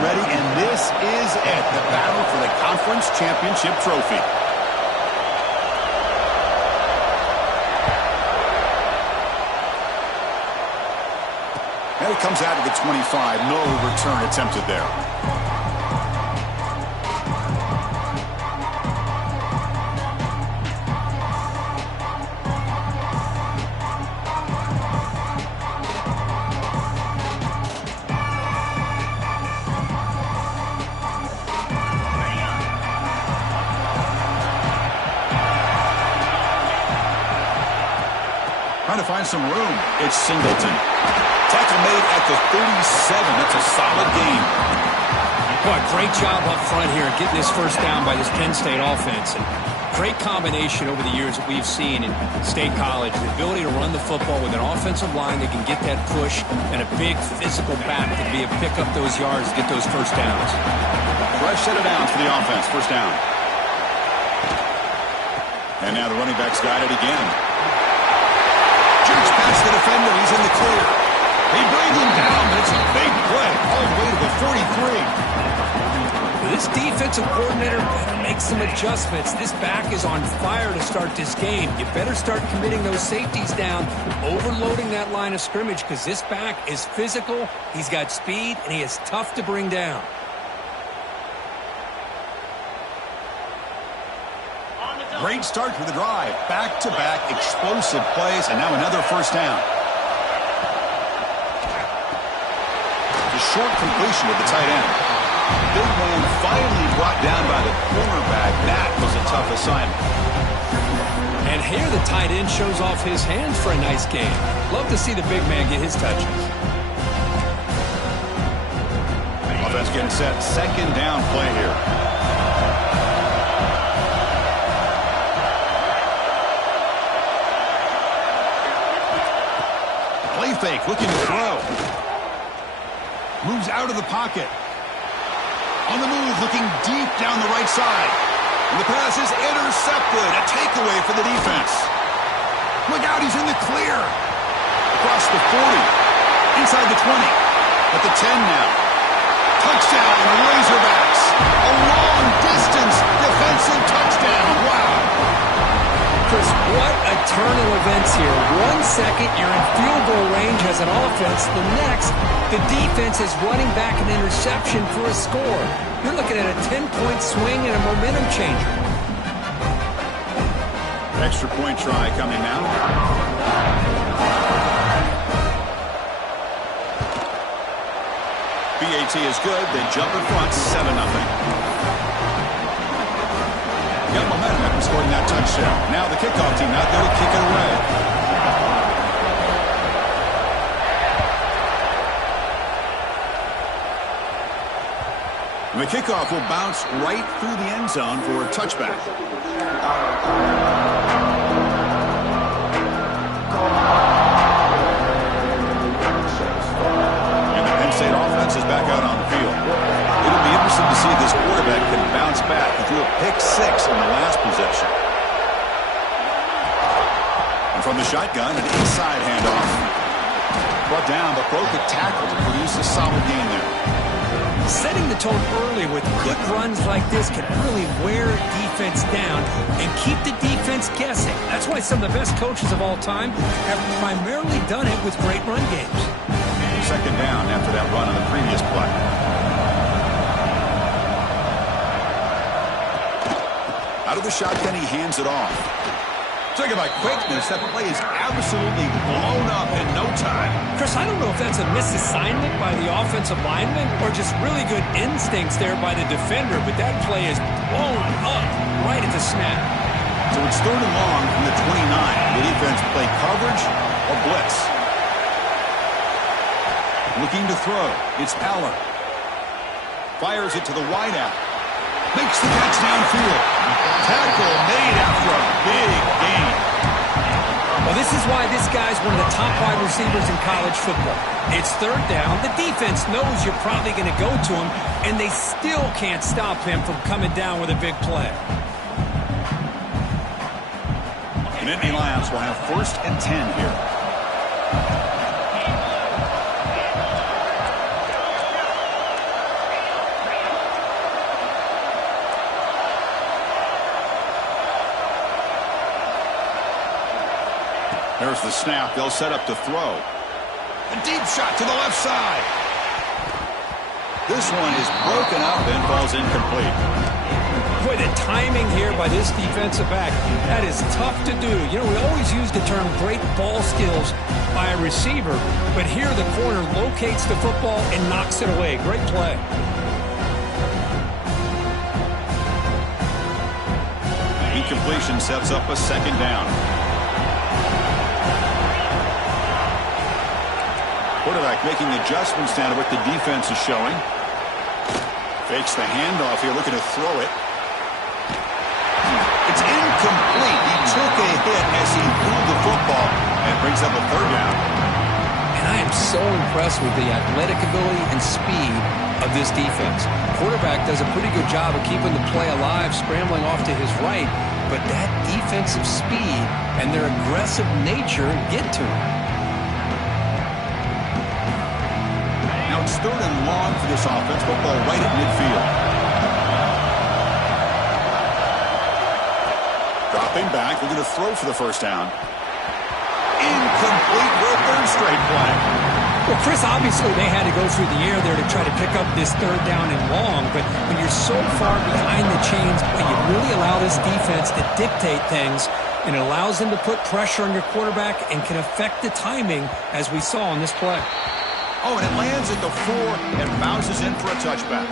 getting ready, and this is it, the battle for the conference championship trophy. And it comes out of the 25. No return attempted there. Trying to find some room. It's Singleton. Tackle made at the 37. That's a solid game. Boy, great job up front here getting this first down by this Penn State offense. And great combination over the years that we've seen in State College. The ability to run the football with an offensive line that can get that push and a big physical back to be able to pick up those yards to get those first downs. Fresh set of downs for the offense. First down. And now the running back's got it again. Jerks past the defender. He's in the clear. He brings him down, but it's a big play all the way to the 43. This defensive coordinator better make some adjustments. This back is on fire to start this game. You better start committing those safeties down, overloading that line of scrimmage, because this back is physical, he's got speed, and he is tough to bring down. Great start to the drive. Back-to-back explosive plays, and now another first down. The short completion to the tight end. Big man finally brought down by the cornerback. That was a tough assignment. And here the tight end shows off his hands for a nice game. Love to see the big man get his touches. Offense getting set. Second down play here. Play fake, looking to throw. Moves out of the pocket. On the move, looking deep down the right side. And the pass is intercepted. A takeaway for the defense. Look out, he's in the clear. Across the 40. Inside the 20. At the 10 now. Touchdown, Razorbacks. A long-distance defensive touchdown. Wow. Chris, what a turn of events here. 1 second, you're in field goal range as an offense. The next, the defense is running back an interception for a score. You're looking at a 10-point swing and a momentum changer. Extra point try coming now. BAT is good. They jump in front, 7-0. Got momentum after scoring that touchdown. Now the kickoff team out there to kick it away. And the kickoff will bounce right through the end zone for a touchback. And the Penn State offense is back out on the field. It'll be interesting to see if this quarterback can bounce back. He threw a pick-6 in the last possession. And from the shotgun, an inside handoff. Brought down, but broke a tackle to produce a solid gain there. Setting the tone early with good runs like this can really wear defense down and keep the defense guessing. That's why some of the best coaches of all time have primarily done it with great run games. Second down after that run on the previous play. Out of the shotgun, he hands it off. Talking about quickness, that play is absolutely blown up in no time. Chris, I don't know if that's a misassignment by the offensive lineman or just really good instincts there by the defender, but that play is blown up right at the snap. So it's third and long from the 29. The defense play coverage or blitz. Looking to throw. It's Aller. Fires it to the wideout. Makes the catch downfield. Tackle made after a big gain. Well, this is why this guy's one of the top wide receivers in college football. It's third down. The defense knows you're probably going to go to him, and they still can't stop him from coming down with a big play. And Nittany Lions will have 1st and 10 here. There's the snap. They'll set up to throw. A deep shot to the left side. This one is broken up and falls incomplete. Boy, the timing here by this defensive back, that is tough to do. You know, we always use the term great ball skills by a receiver, but here the corner locates the football and knocks it away. Great play. Incompletion sets up a second down. Quarterback making adjustments down to what the defense is showing. Fakes the handoff here, looking to throw it. It's incomplete. He took a hit as he threw the football and brings up a third down. And I am so impressed with the athletic ability and speed of this defense. Quarterback does a pretty good job of keeping the play alive, scrambling off to his right, but that defensive speed and their aggressive nature get to him. Now it's 3rd and long for this offense. Football right at midfield. Dropping back, looking to throw for the first down. Incomplete for a 3rd straight play. Well, Chris, obviously they had to go through the air there to try to pick up this 3rd down and long, but when you're so far behind the chains, you really allow this defense to dictate things, and it allows them to put pressure on your quarterback and can affect the timing, as we saw on this play. Oh, and it lands at the 4 and bounces in for a touchback.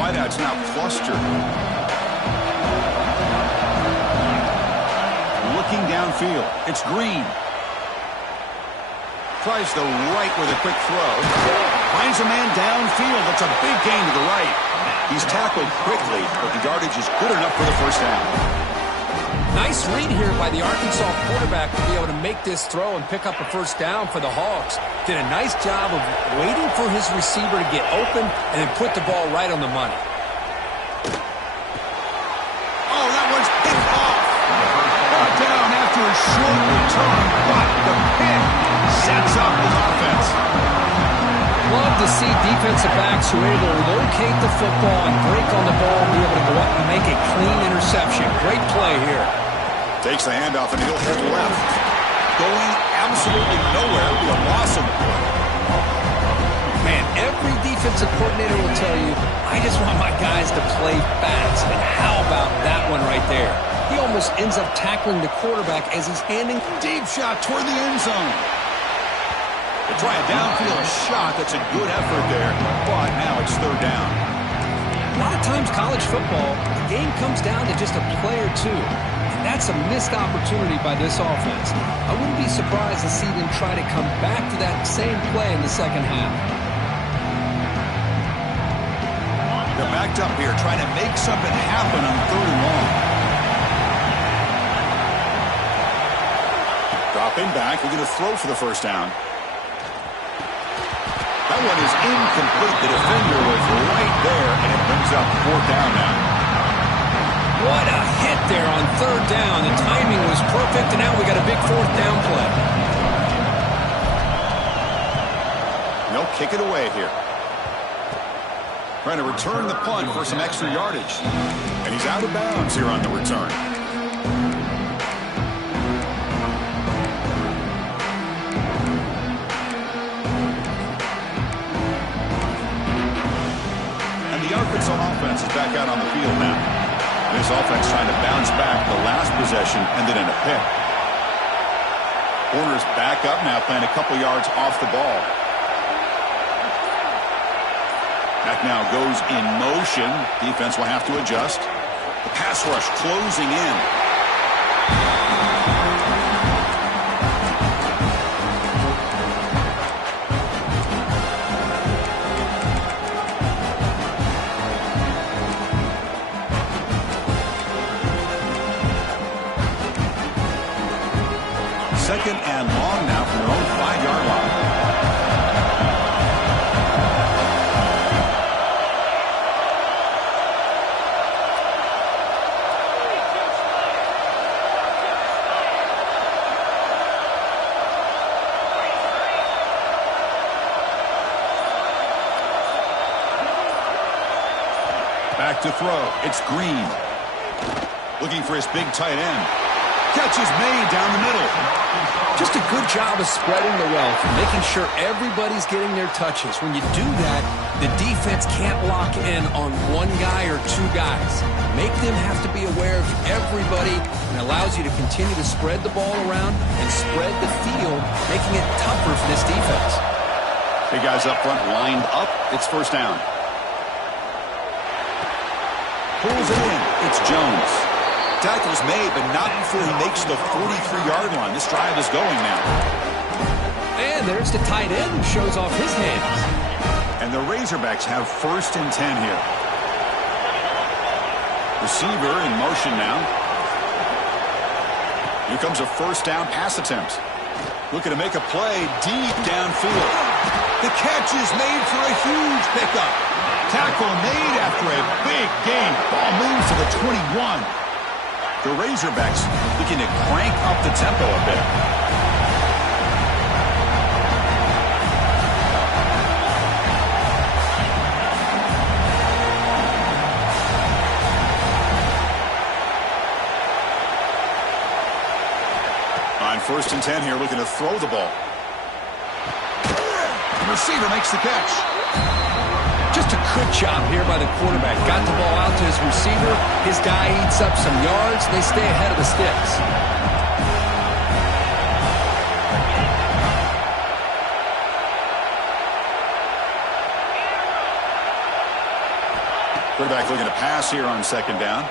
Wideout's now clustered. Looking downfield. It's Green. Tries the right with a quick throw. Finds a man downfield. That's a big gain to the right. He's tackled quickly, but the yardage is good enough for the first down. Nice read here by the Arkansas quarterback to be able to make this throw and pick up a first down for the Hogs. Did a nice job of waiting for his receiver to get open and then put the ball right on the money. Oh, that one's picked off. Brought down after a short return, but the pick sets up his offense. Love to see defensive backs who are able to locate the football and break on the ball and be able to go up and make a clean interception. Great play here. Takes the handoff and he'll hit left. Going absolutely nowhere. It'll be a loss of the play. Man, every defensive coordinator will tell you, I just want my guys to play fast. And how about that one right there? He almost ends up tackling the quarterback as he's handing Deep shot toward the end zone. They try a downfield shot. That's a good effort there, but now it's 3rd down. A lot of times college football, the game comes down to just a play or two. And that's a missed opportunity by this offense. I wouldn't be surprised to see them try to come back to that same play in the second half. They're backed up here trying to make something happen on 3rd and long. Dropping back. We're going to throw for the first down. That one is incomplete. The defender was right there, and it brings up 4th down now. What a hit there on 3rd down. The timing was perfect, and now we got a big 4th down play. No, kick it away here. Trying to return the punt for some extra yardage. And he's out of bounds here on the return. The Arkansas offense is back out on the field now. This offense trying to bounce back. The last possession ended in a pick. Corner's back up now, playing a couple yards off the ball. That now goes in motion. Defense will have to adjust. The pass rush closing in. Second and long now from their own 5-yard line. to throw. It's Green. Looking for his big tight end. Catch is made down the middle. Just a good job of spreading the wealth, making sure everybody's getting their touches. When you do that, the defense can't lock in on one guy or two guys. Make them have to be aware of everybody, and allows you to continue to spread the ball around and spread the field, making it tougher for this defense. Big guys up front lined up. It's first down. Pulls it in. It's Jones. Tackle's made, but not before he makes the 43-yard line. This drive is going now. And there's the tight end who shows off his hands. And the Razorbacks have 1st and 10 here. Receiver in motion now. Here comes a first down pass attempt. Looking to make a play deep downfield. The catch is made for a huge pickup. Tackle made after a big gain. Ball moves to the 21. The Razorbacks looking to crank up the tempo a bit. On 1st and 10 here, looking to throw the ball. The receiver makes the catch. Just a good job here by the quarterback. Got the ball out to his receiver. His guy eats up some yards. They stay ahead of the sticks. Quarterback looking to pass here on 2nd down.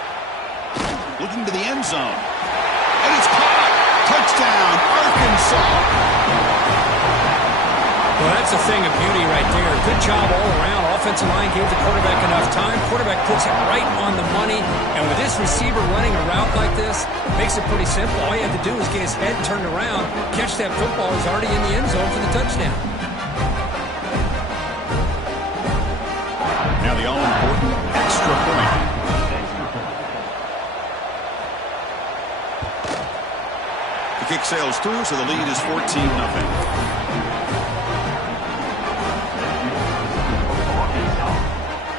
Looking to the end zone. And it's caught. Touchdown, Arkansas. Well, that's a thing of beauty right there. Good job all around. Offensive line gave the quarterback enough time. Quarterback puts it right on the money. And with this receiver running a route like this, it makes it pretty simple. All you have to do is get his head turned around, catch that football. He's already in the end zone for the touchdown. Now the all-important extra point. The kick sails through, so the lead is 14-0.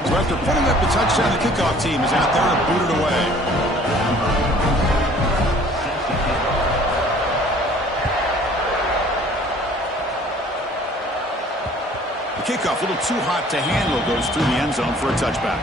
So after putting up the touchdown, the kickoff team is out there to boot it away. The kickoff, a little too hot to handle, goes through the end zone for a touchback.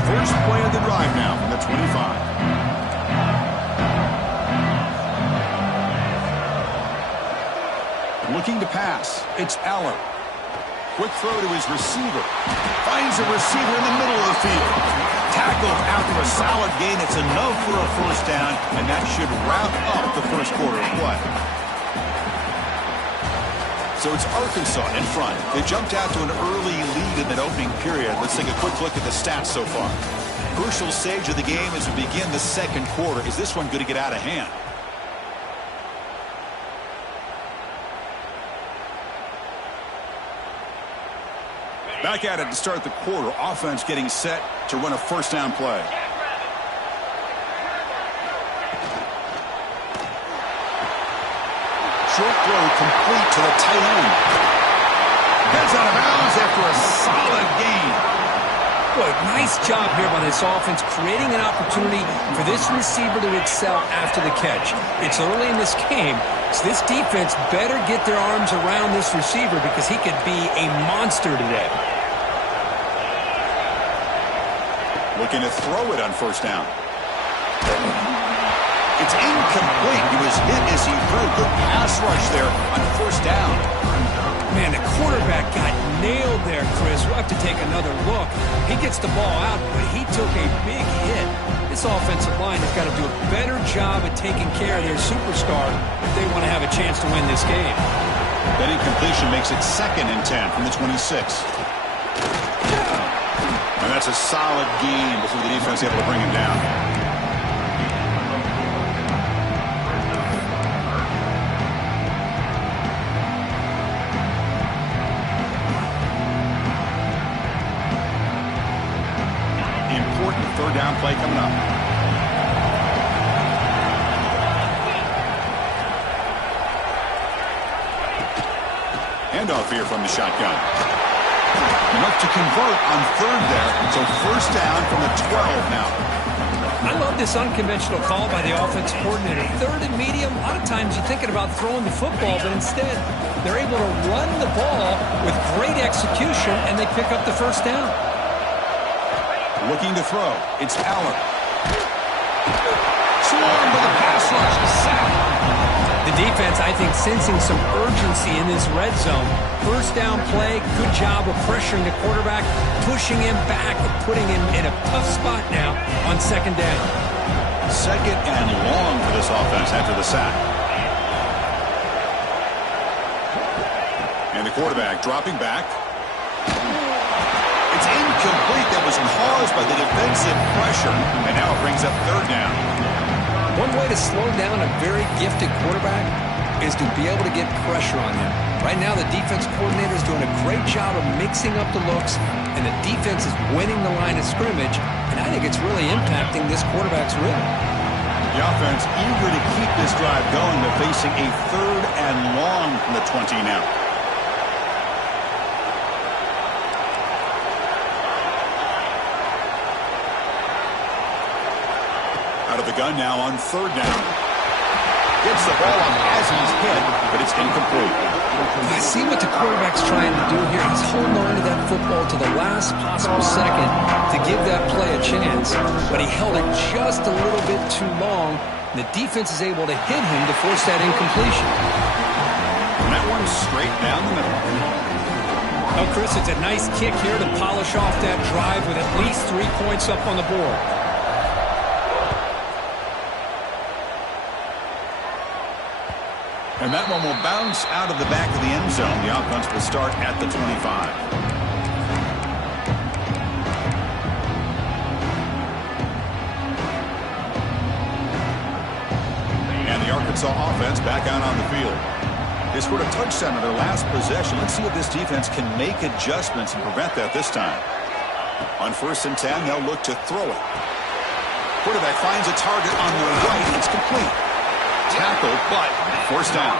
First play of the drive now from the 25. Looking to pass. It's Aller. Quick throw to his receiver. Finds a receiver in the middle of the field. Tackled after a solid gain. It's enough for a first down, and that should wrap up the first quarter of play. So it's Arkansas in front. They jumped out to an early lead in that opening period. Let's take a quick look at the stats so far. Crucial stage of the game as we begin the second quarter. Is this one going to get out of hand? Back at it to start the quarter. Offense getting set to run a first down play. Short throw complete to the tight end. Heads out of bounds after a solid gain. Boy, nice job here by this offense, creating an opportunity for this receiver to excel after the catch. It's early in this game, so this defense better get their arms around this receiver because he could be a monster today. Looking to throw it on first down. It's incomplete. He was hit as he threw. Good pass rush there on first down. Man, the quarterback got nailed there, Chris. We'll have to take another look. He gets the ball out, but he took a big hit. This offensive line has got to do a better job at taking care of their superstar if they want to have a chance to win this game. That incompletion makes it 2nd and 10 from the 26. And that's a solid gain before the defense is able to bring him down. important third down play coming up. Handoff here from the shotgun. Enough to convert on third there. So first down from the 12 now. I love this unconventional call by the offense coordinator. Third and medium, a lot of times you're thinking about throwing the football, but instead they're able to run the ball with great execution, and they pick up the first down. Looking to throw. It's Aller. Swarmed by the pass rush. Sack. The defense, I think, sensing some urgency in this red zone. First down play, good job of pressuring the quarterback, pushing him back, and putting him in a tough spot now on second down. Second and long for this offense after the sack. And the quarterback dropping back. It's incomplete. That was caused by the defensive pressure. And now it brings up third down. One way to slow down a very gifted quarterback is to be able to get pressure on him. Right now, the defense coordinator is doing a great job of mixing up the looks, and the defense is winning the line of scrimmage, and I think it's really impacting this quarterback's rhythm. The offense eager to keep this drive going, but facing a third and long from the 20 now. Out of the gun now on third down. Gets the ball up as he's hit, but it's incomplete. I see what the quarterback's trying to do here. He's holding on to that football to the last possible second to give that play a chance, but he held it just a little bit too long, and the defense is able to hit him to force that incompletion. And that one's straight down the middle. Oh, Chris, it's a nice kick here to polish off that drive with at least 3 points up on the board. And that one will bounce out of the back of the end zone. The offense will start at the 25. And the Arkansas offense back out on the field. They scored a touchdown in their last possession. Let's see if this defense can make adjustments and prevent that this time. On 1st and 10, they'll look to throw it. Quarterback finds a target on the right. It's complete. Tackled, but forced down.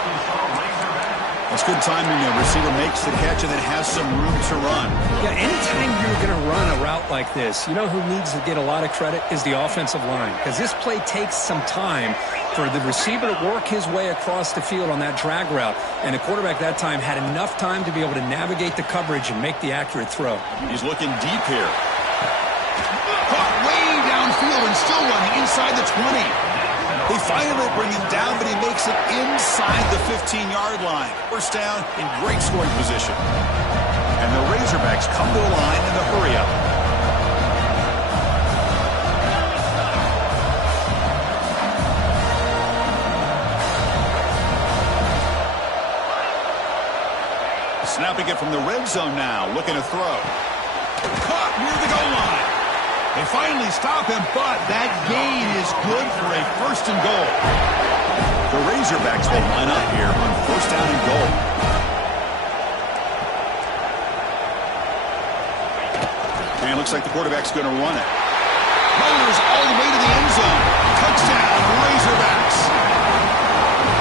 That's good timing there. Receiver makes the catch and then has some room to run. Yeah, anytime you're going to run a route like this, you know who needs to get a lot of credit is the offensive line, because this play takes some time for the receiver to work his way across the field on that drag route, and the quarterback that time had enough time to be able to navigate the coverage and make the accurate throw. He's looking deep here. Caught way downfield and still running inside the 20. They finally bring him down, but he makes it inside the 15-yard line. First down in great scoring position. And the Razorbacks come to the line in a hurry-up. Snapping it from the red zone now, looking to throw. Caught near the goal line. They finally stop him, but that gain is good for a first and goal. The Razorbacks will line up here on first down and goal. And it looks like the quarterback's going to run it. Powers all the way to the end zone. Touchdown, Razorbacks.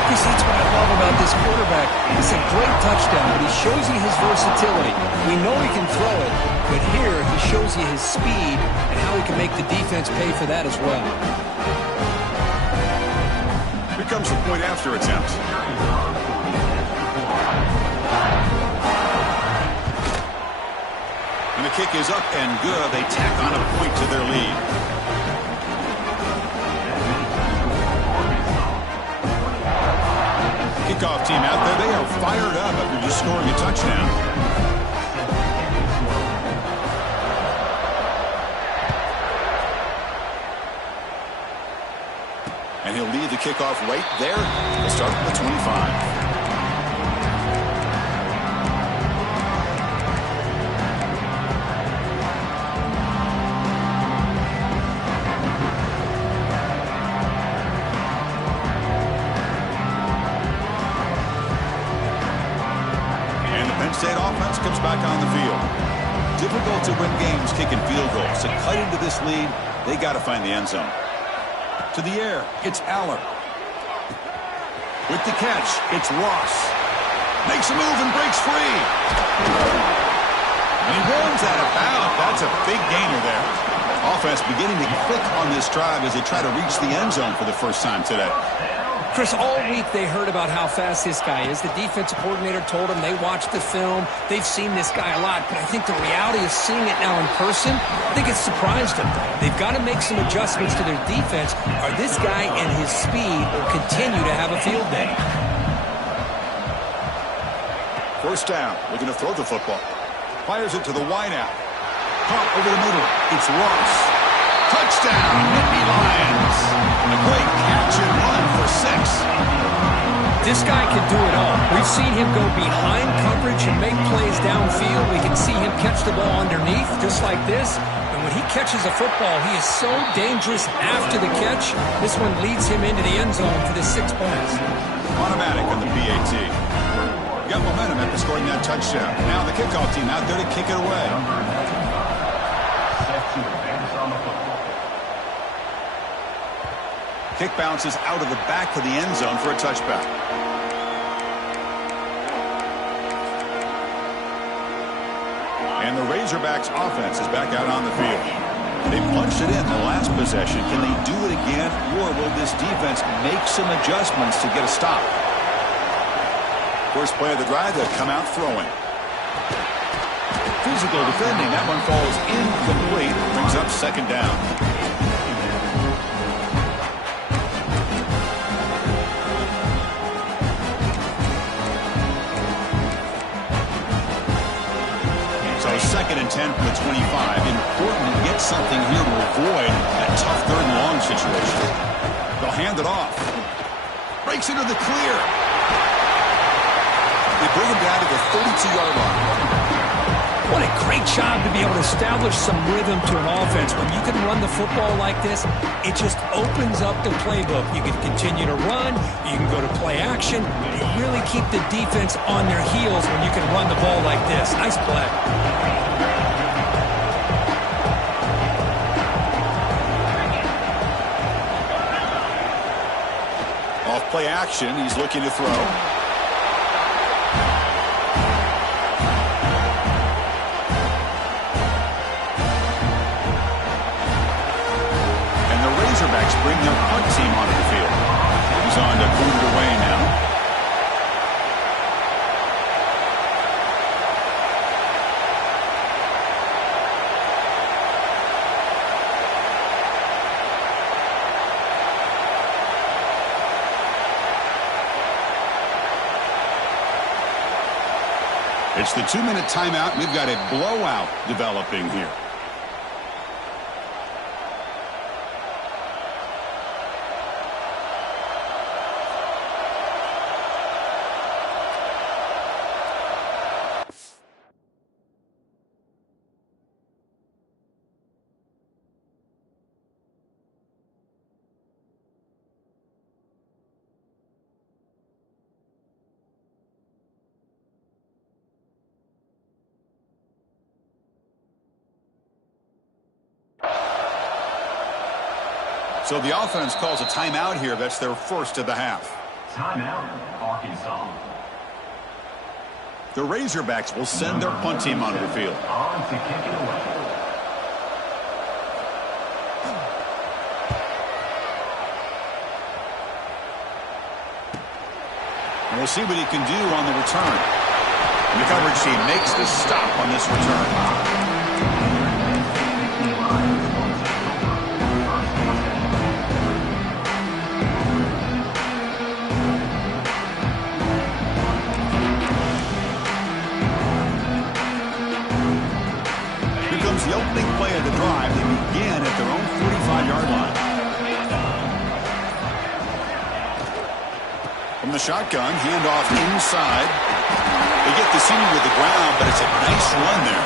Chris, that's what I love about this quarterback. It's a great touchdown, but he shows you his versatility. We know he can throw it, but here he shows you his speed and how he can make the defense pay for that as well. Here comes the point after attempt. And the kick is up and good. They tack on a point to their lead. Kickoff team out there. They are fired up after just scoring a touchdown. And he'll lead the kickoff right there. We'll start at the 25. State offense comes back on the field. difficult to win games kicking field goals. To cut into this lead, they got to find the end zone. To the air, it's Aller. With the catch, it's Ross. Makes a move and breaks free. And he runs out of bounds. That's a big gainer there. Offense beginning to click on this drive as they try to reach the end zone for the first time today. Chris, all week they heard about how fast this guy is. The defensive coordinator told them they watched the film. They've seen this guy a lot, but I think the reality of seeing it now in person, I think it's surprised them. They've got to make some adjustments to their defense, or this guy and his speed will continue to have a field day. First down, looking to throw the football. Fires it to the wideout. Pump over the middle. It's Ross. Touchdown, Nittany Lions. A great catch and run for 6. This guy can do it all. We've seen him go behind coverage and make plays downfield. We can see him catch the ball underneath, just like this. And when he catches a football, he is so dangerous after the catch. This one leads him into the end zone for the 6 points. Automatic on the PAT. Got momentum after scoring that touchdown. Now the kickoff team out there to kick it away. Kick bounces out of the back of the end zone for a touchback. And the Razorbacks offense is back out on the field. They punched it in the last possession. Can they do it again, or will this defense make some adjustments to get a stop? First play of the drive, they'll come out throwing. Physical defending. That one falls incomplete. Brings up second down. Second and 10 from the 25. Important to get something here to avoid that tough third and long situation. They'll hand it off. Breaks into the clear. They bring him down to the 32-yard line. What a great job to be able to establish some rhythm to an offense. When you can run the football like this, it just opens up the playbook. You can continue to run. You can go to play action. You really keep the defense on their heels when you can run the ball like this. Nice play. Off play action, he's looking to throw. Razorbacks bring their punt team onto the field. He's on to boot it away now. It's the 2-minute timeout. We've got a blowout developing here. So the offense calls a timeout here. That's their first of the half. Timeout, Arkansas. The Razorbacks will send their punt team onto the field. On to kick it away. And we'll see what he can do on the return. And the coverage team makes the stop on this return. The opening play of the drive, they begin at their own 45-yard line. From the shotgun, handoff inside. They get the senior with the ground, but it's a nice run there.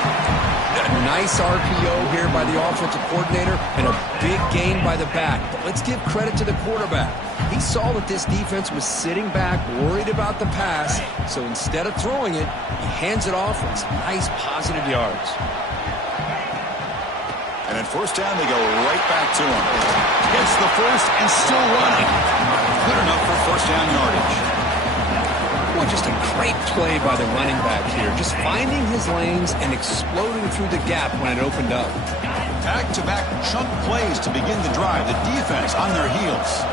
A nice RPO here by the offensive coordinator and a big gain by the back. But let's give credit to the quarterback. He saw that this defense was sitting back, worried about the pass, so instead of throwing it, he hands it off with some nice positive yards. And first down, they go right back to him. Gets the first and still running. Good enough for first down yardage. Well, just a great play by the running back here. Just finding his lanes and exploding through the gap when it opened up. Back-to-back chunk plays to begin the drive. The defense on their heels.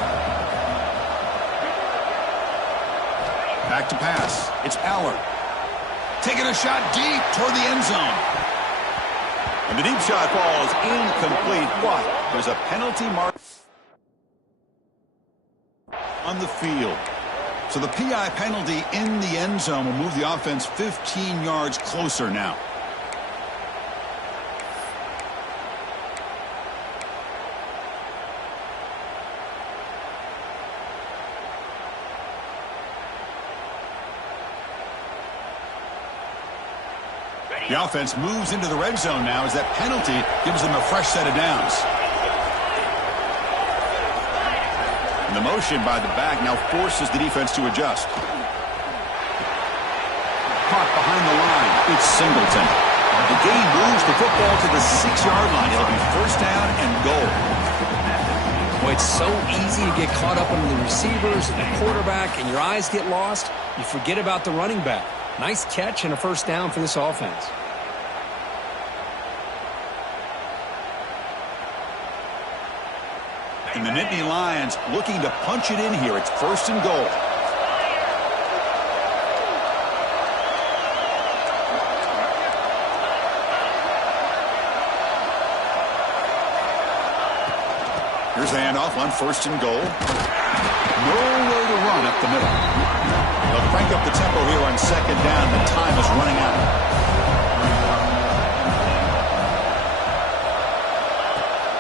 Back to pass. It's Allard. Taking a shot deep toward the end zone. And the deep shot falls incomplete. But there's a penalty mark on the field. So the PI penalty in the end zone will move the offense 15 yards closer now. The offense moves into the red zone now as that penalty gives them a fresh set of downs. And the motion by the back now forces the defense to adjust. Caught behind the line. It's Singleton. The game moves the football to the 6-yard line. It'll be first down and goal. Well, it's so easy to get caught up on the receivers and the quarterback, and your eyes get lost. You forget about the running back. Nice catch and a first down for this offense. And the Nittany Lions looking to punch it in here. It's first and goal. Here's the handoff on first and goal. Nowhere to run up the middle. They'll crank up the tempo here on second down. The time is running out.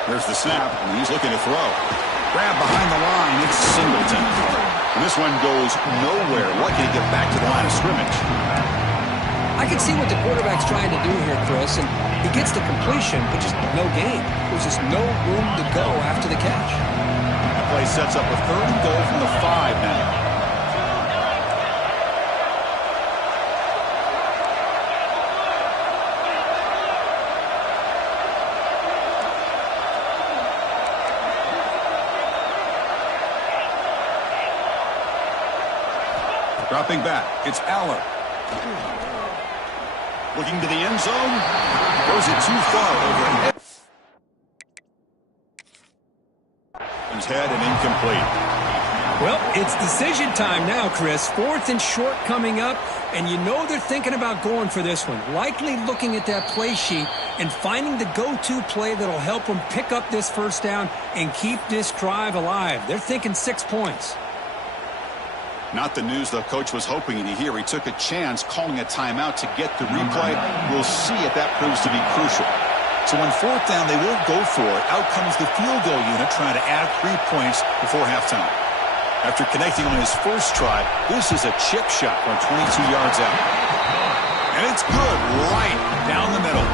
There's the snap, and he's looking to throw. Grab behind the line, it's Singleton. And this one goes nowhere. Lucky to get back to the line of scrimmage. I can see what the quarterback's trying to do here, Chris, and he gets the completion, but just no gain. There's just no room to go after the catch. That play sets up a third and goal from the 5 now. Dropping back, it's Allard. Looking to the end zone. Throws it too far over. His head and incomplete. Well, it's decision time now, Chris. 4th and short coming up, and you know they're thinking about going for this one. Likely looking at that play sheet and finding the go-to play that'll help them pick up this first down and keep this drive alive. They're thinking 6 points. Not the news the coach was hoping to hear. He took a chance calling a timeout to get the replay. We'll see if that proves to be crucial. So on 4th down, they will go for it. Out comes the field goal unit trying to add 3 points before halftime. After connecting on his first try, this is a chip shot from 22 yards out. And it's good right down the middle.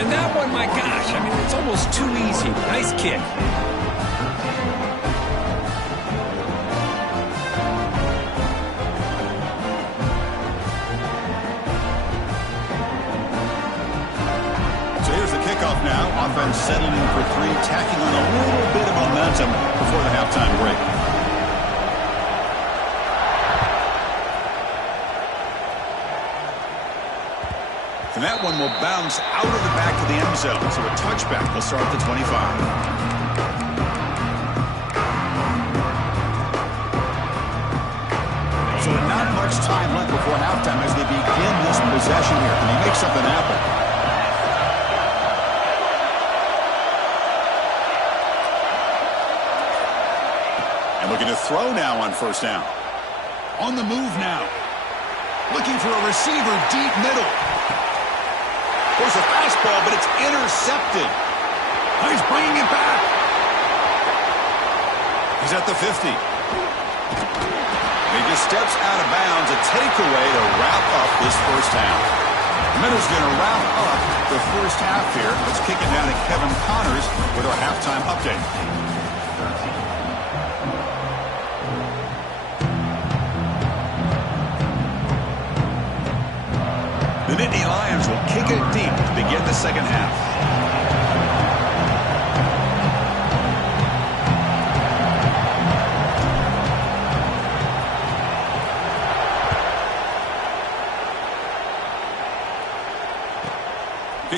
And that one, my gosh, I mean, it's almost too easy. Nice kick. Now, offense settling in for 3, tacking on a little bit of momentum before the halftime break. And that one will bounce out of the back of the end zone, so a touchback will start at the 25. So not much time left before halftime as they begin this possession here. Can they make something happen? Looking to throw now on first down. On the move now. Looking for a receiver deep middle. There's a fastball, but it's intercepted. He's bringing it back. He's at the 50. He just steps out of bounds. A takeaway to wrap up this first half. Minter's going to wrap up the first half here. Let's kick it down to Kevin Connors with our halftime update. The Nittany Lions will kick it deep to begin the second half.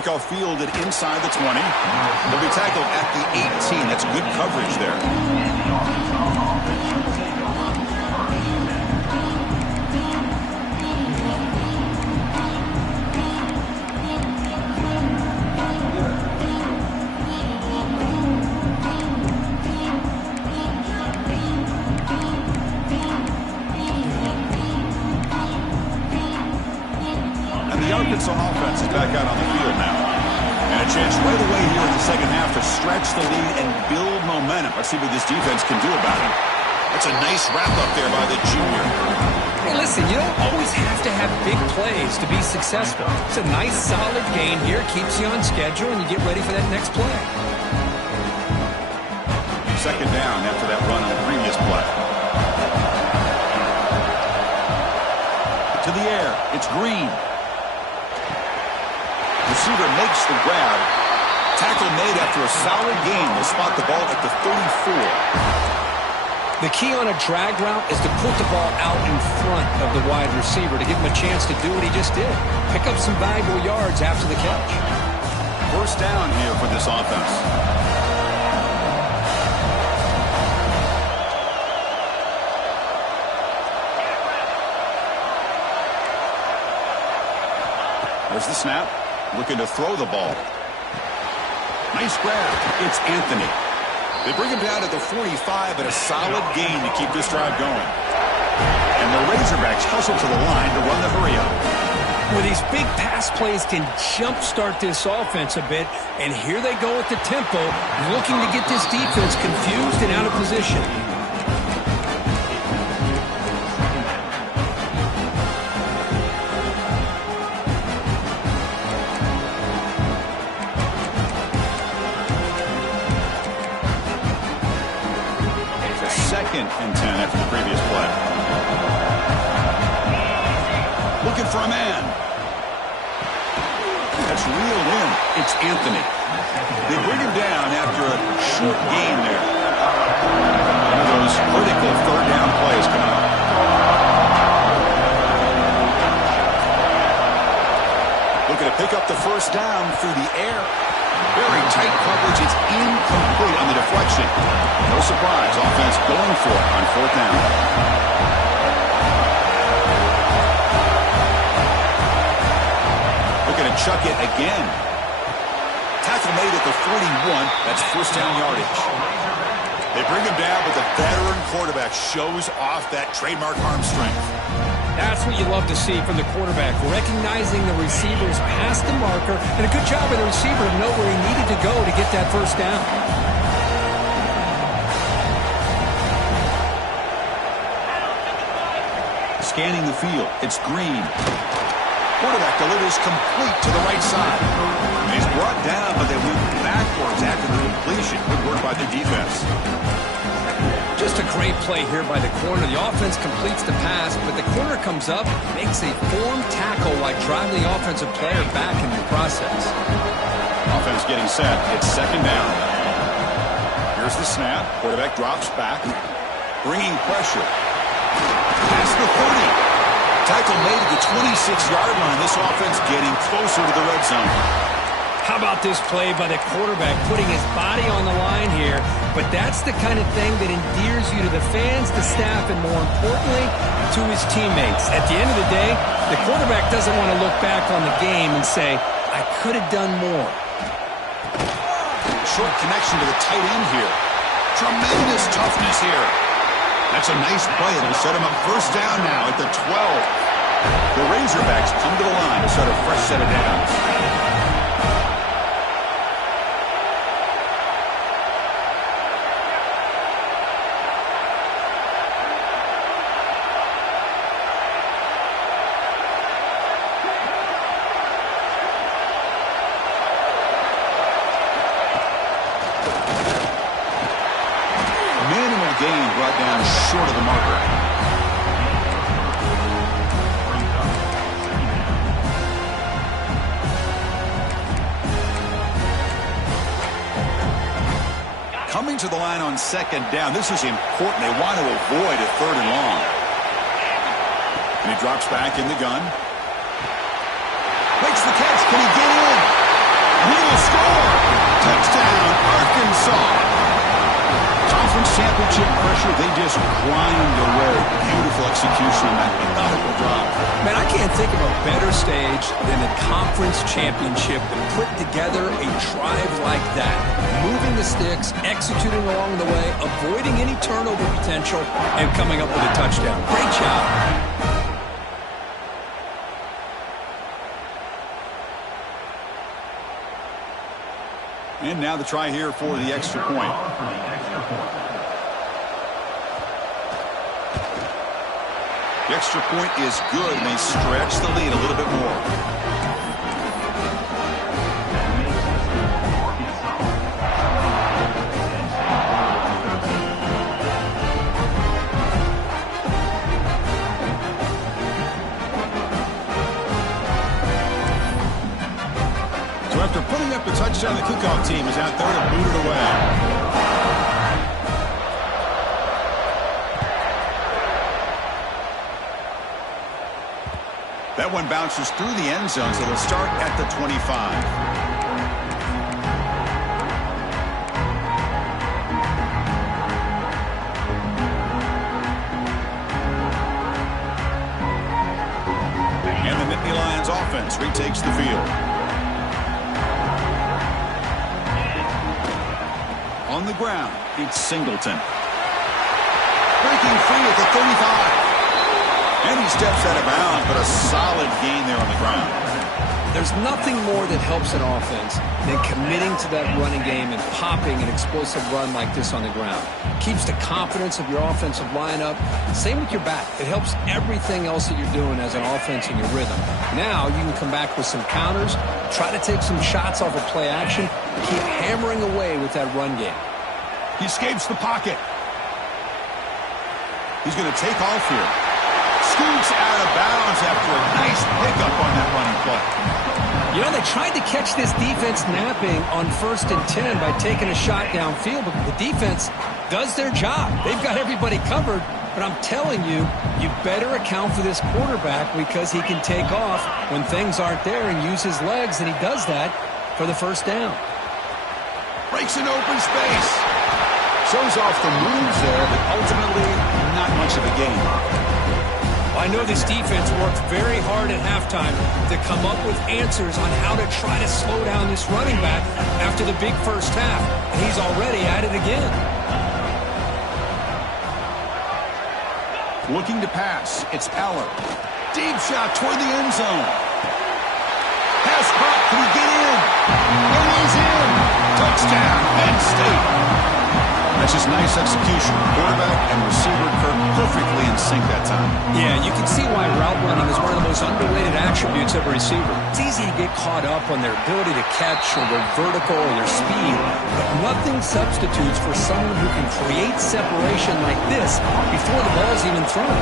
kickoff fielded inside the 20. They'll be tackled at the 18. That's good coverage there. Arkansas offense is back out on the field now. And a chance right away here in the second half to stretch the lead and build momentum. Let's see what this defense can do about it. That's a nice wrap-up there by the junior. Hey, listen, you don't always have to have big plays to be successful. It's a nice, solid gain here. Keeps you on schedule, and you get ready for that next play. Second down after that run on the previous play. To the air. It's Green. Receiver makes the grab. Tackle made after a solid gain. They'll spot the ball at the 34. The key on a drag route is to put the ball out in front of the wide receiver to give him a chance to do what he just did. Pick up some valuable yards after the catch. First down here for this offense. There's the snap. Looking to throw the ball. Nice grab. It's Anthony. They bring him down at the 45, but a solid gain to keep this drive going. And the Razorbacks hustle to the line to run the hurry-up. Well, these big pass plays can jumpstart this offense a bit, and here they go at the tempo, looking to get this defense confused and out of position. Second and 10 after the previous play. Looking for a man. That's reeled in. It's Anthony. They bring him down after a short gain there. One of those critical third down plays coming up. Looking to pick up the first down through the air. Very tight coverage. It's incomplete on the deflection. No surprise. Offense going for it on fourth down. Looking to chuck it again. Tackle made at the 41. That's first down yardage. They bring him down, but the veteran quarterback shows off that trademark arm strength. That's what you love to see from the quarterback, recognizing the receivers past the marker, and a good job by the receiver to know where he needed to go to get that first down. Scanning the field, it's Green. Quarterback delivers complete to the right side. And he's brought down, but they went backwards after the completion. Good work by the defense. Just a great play here by the corner. The offense completes the pass, but the corner comes up, makes a form tackle while driving the offensive player back in the process. Offense getting set. It's second down. Here's the snap. Quarterback drops back, bringing pressure. Past the 30. Tackle made at the 26-yard line. This offense getting closer to the red zone. How about this play by the quarterback, putting his body on the line here? But that's the kind of thing that endears you to the fans, the staff, and more importantly, to his teammates. At the end of the day, the quarterback doesn't want to look back on the game and say, I could have done more. Short connection to the tight end here. Tremendous toughness here. That's a nice play. It'll set him up first down now at the 12. The Razorbacks come to the line to start a fresh set of downs. Gain brought down short of the marker. Coming to the line on second down. This is important. They want to avoid a third and long. And he drops back in the gun. Makes the catch. Can he get in? will score. Touchdown, Arkansas. Conference championship pressure, they just grind away. Beautiful execution on that methodical drive. Man, I can't think of a better stage than the conference championship to put together a drive like that. Moving the sticks, executing along the way, avoiding any turnover potential, and coming up with a touchdown. Great job. And now the try here for the extra point. The extra point is good, and they stretch the lead a little bit more. So after putting up the touchdown, the kickoff team is out there to boot it away. That one bounces through the end zone, so they'll start at the 25. And the Nittany Lions offense retakes the field. On the ground, it's Singleton. Breaking free at the 35. And he steps out of bounds, but a solid gain there on the ground. There's nothing more that helps an offense than committing to that running game and popping an explosive run like this on the ground. Keeps the confidence of your offensive lineup. Same with your back. It helps everything else that you're doing as an offense in your rhythm. Now you can come back with some counters, try to take some shots off of play action, keep hammering away with that run game. He escapes the pocket. He's going to take off here. Scoots out of bounds after a nice pickup on that running play. You know, they tried to catch this defense napping on 1st and 10 by taking a shot downfield, but the defense does their job. They've got everybody covered, but I'm telling you, you better account for this quarterback because he can take off when things aren't there and use his legs, and he does that for the first down. Breaks an open space. Shows off the moves there, but ultimately not much of a gain. I know this defense worked very hard at halftime to come up with answers on how to try to slow down this running back after the big first half, and he's already at it again. Looking to pass, it's Aller. Deep shot toward the end zone. Pass caught, can he get in? And he's in! Touchdown, Penn State. That's just nice execution. Quarterback and receiver Kirk perfectly in sync that time. Yeah, you can see why route running is one of the most underrated attributes of a receiver. It's easy to get caught up on their ability to catch or their vertical or their speed, but nothing substitutes for someone who can create separation like this before the ball's even thrown.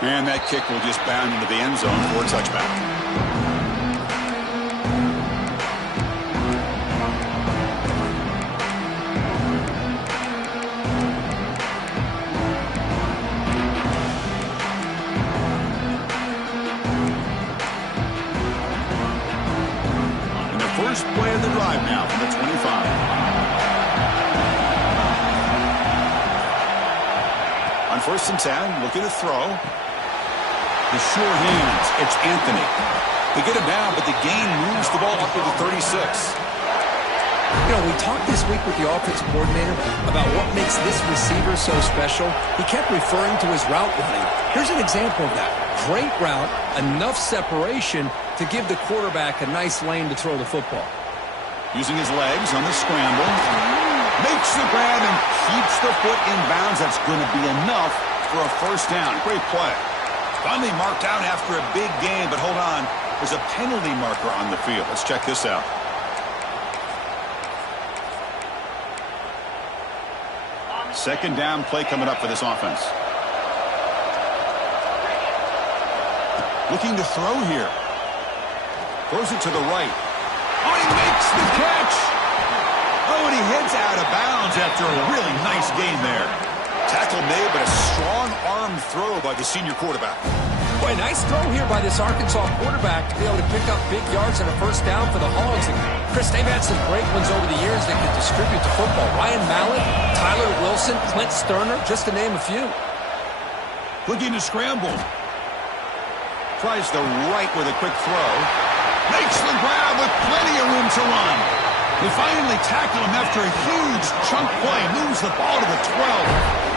And that kick will just bound into the end zone for a touchback. And the first play of the drive now from the 25. On 1st and 10, looking to throw. The sure hands, it's Anthony. They get him down, but the gain moves the ball up to the 36. You know, we talked this week with the offensive coordinator about what makes this receiver so special. He kept referring to his route running. Here's an example of that. Great route, enough separation to give the quarterback a nice lane to throw the football. Using his legs on the scramble. Makes the grab and keeps the foot in bounds. That's going to be enough for a first down. Great play. Finally marked out after a big game, but hold on. There's a penalty marker on the field. Let's check this out. Second down play coming up for this offense. Looking to throw here. Throws it to the right. Oh, he makes the catch. Oh, and he heads out of bounds after a really nice gain there. Tackle made, but a strong arm throw by the senior quarterback. Boy, nice throw here by this Arkansas quarterback to be able to pick up big yards and a first down for the Hogs. And Chris, they've had some great ones over the years that could distribute the football. Ryan Mallett, Tyler Wilson, Clint Sterner, just to name a few. Looking to scramble. Tries the right with a quick throw. Makes the grab with plenty of room to run. They finally tackle him after a huge chunk play. Moves the ball to the 12.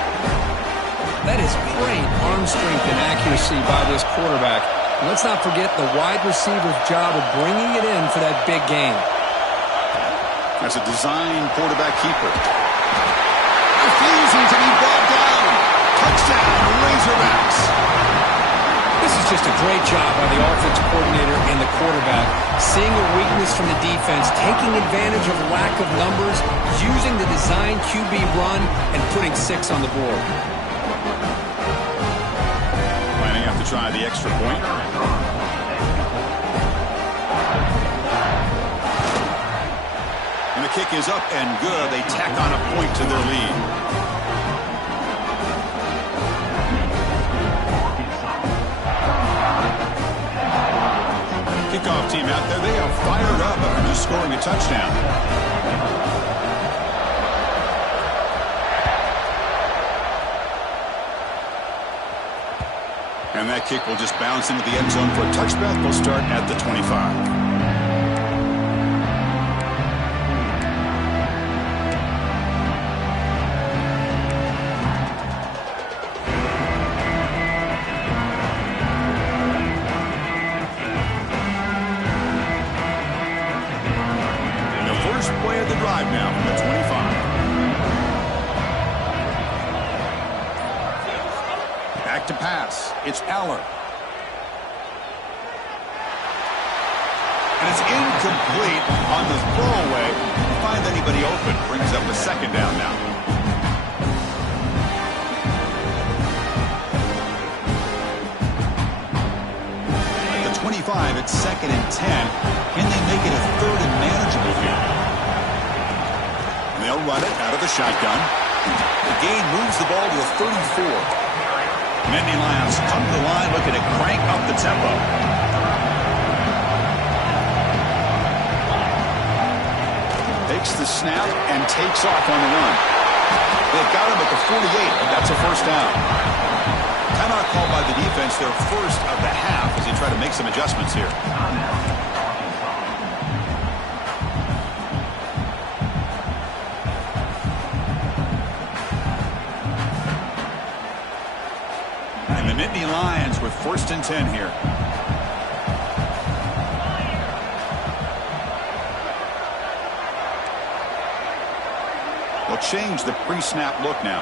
That is great arm strength and accuracy by this quarterback. And let's not forget the wide receiver's job of bringing it in for that big game. As a design quarterback keeper. Refusing to be brought down. Touchdown, Razorbacks. This is just a great job by the offensive coordinator and the quarterback. Seeing a weakness from the defense, taking advantage of lack of numbers, using the design QB run, and putting 6 on the board. Planning to try the extra point. And the kick is up and good. They tack on a point to their lead. Kickoff team out there. They are fired up after just scoring a touchdown. And that kick will just bounce into the end zone for a touchback. They'll start at the 25. Now from the 25. Back to pass. It's Aller. And it's incomplete on the throwaway. Can't find anybody open. Brings up a second down now. At the 25, it's 2nd and 10. Can they make it a 3rd and manageable here? They'll run it out of the shotgun. The gain moves the ball to the 34. Nittany Lions come to the line looking to crank up the tempo. Takes the snap and takes off on the run. They've got him at the 48, but that's a first down. Timeout called by the defense, their first of the half as they try to make some adjustments here. Nittany Lions with 1st and 10 here. They'll change the pre-snap look now.